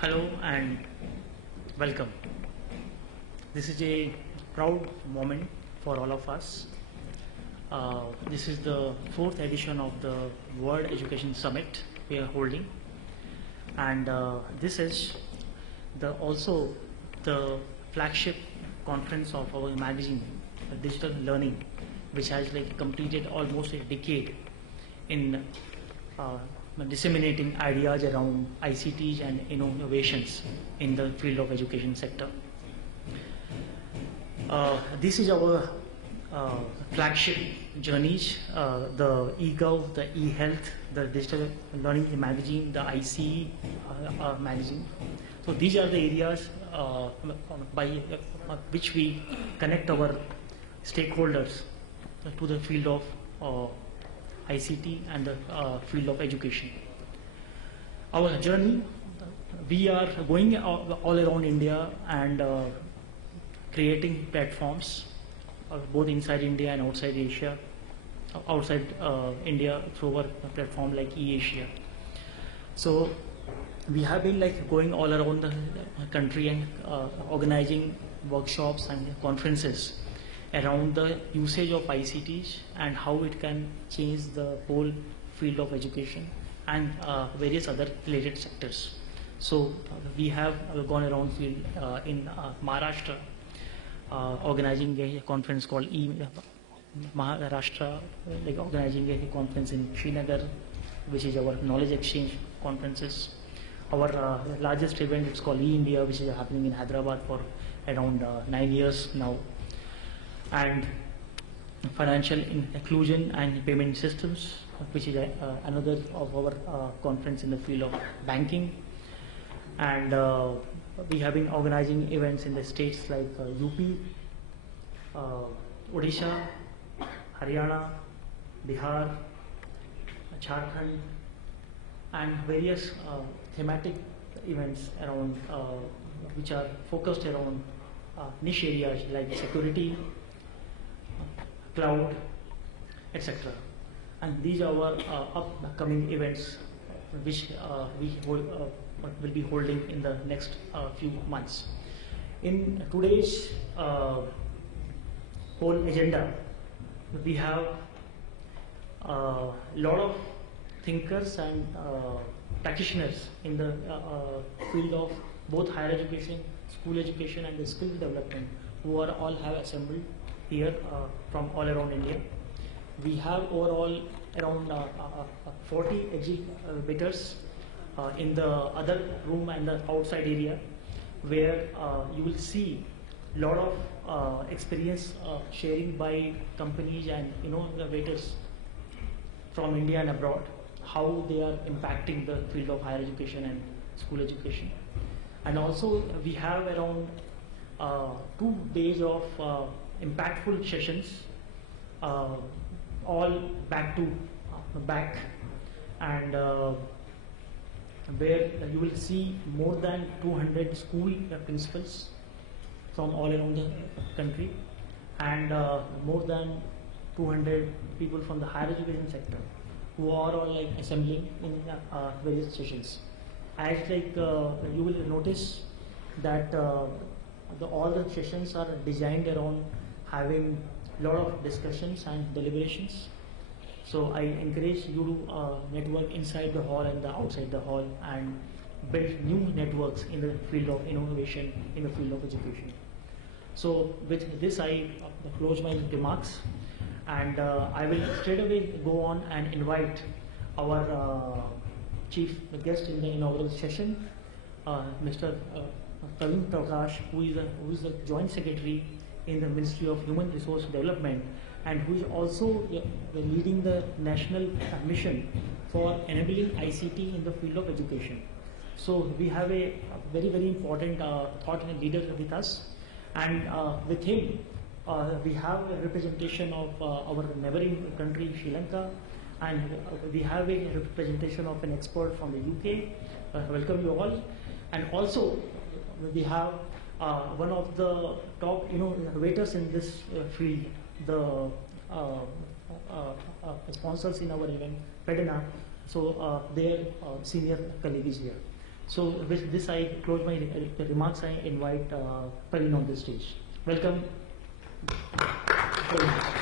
Hello and welcome. This is a proud moment for all of us. This is the fourth edition of the World Education Summit we are holding, and this is also the flagship conference of our magazine, Digital Learning, which has completed almost a decade in disseminating ideas around ICTs and innovations in the field of education sector. This is our flagship journeys, the eGov, the eHealth, the Digital Learning Magazine, the ICE magazine. So these are the areas by which we connect our stakeholders to the field of ICT and the field of education. Our journey, we are going all around India and creating platforms both inside India and outside Asia, outside India through our platform like eAsia. So we have been going all around the country and organizing workshops and conferences around the usage of ICTs and how it can change the whole field of education and various other related sectors. So we have gone around field in Maharashtra, organizing a conference called Maharashtra, organizing a conference in Srinagar, which is our knowledge exchange conferences. Our largest event is called eIndia, which is happening in Hyderabad for around 9 years now. And financial inclusion and payment systems, which is another of our conference in the field of banking. And we have been organizing events in the states like UP, Odisha, Haryana, Bihar, Jharkhand, and various thematic events around which are focused around niche areas like security, cloud, etc. And these are our upcoming events which we will be holding in the next few months. In today's whole agenda, we have a lot of thinkers and practitioners in the field of both higher education, school education, and the skill development, who are all have assembled here from all around India. We have overall around 40 exhibitors in the other room and the outside area, where you will see a lot of experience sharing by companies and innovators from India and abroad, how they are impacting the field of higher education and school education. And also we have around 2 days of impactful sessions, all back to back, and where you will see more than 200 school principals from all around the country, and more than 200 people from the higher education sector, who are all assembling in various sessions. As you will notice that all the sessions are designed around having a lot of discussions and deliberations. So I encourage you to network inside the hall and the outside the hall and build new networks in the field of innovation, in the field of education. So with this, I close my remarks, and I will straight away go on and invite our chief guest in the inaugural session, Mr. Praveen Prakash, who is the Joint Secretary in the Ministry of Human Resource Development, and who is also leading the national mission for enabling ICT in the field of education. So we have a very, very important thought leader with us, and with him we have a representation of our neighboring country, Sri Lanka, and we have a representation of an expert from the UK. Welcome you all. And also we have one of the top innovators in this field, the sponsors in our event, Pedana. So their senior colleague is here. So with this I close my remarks. I invite Praveen on the stage. Welcome. Very much.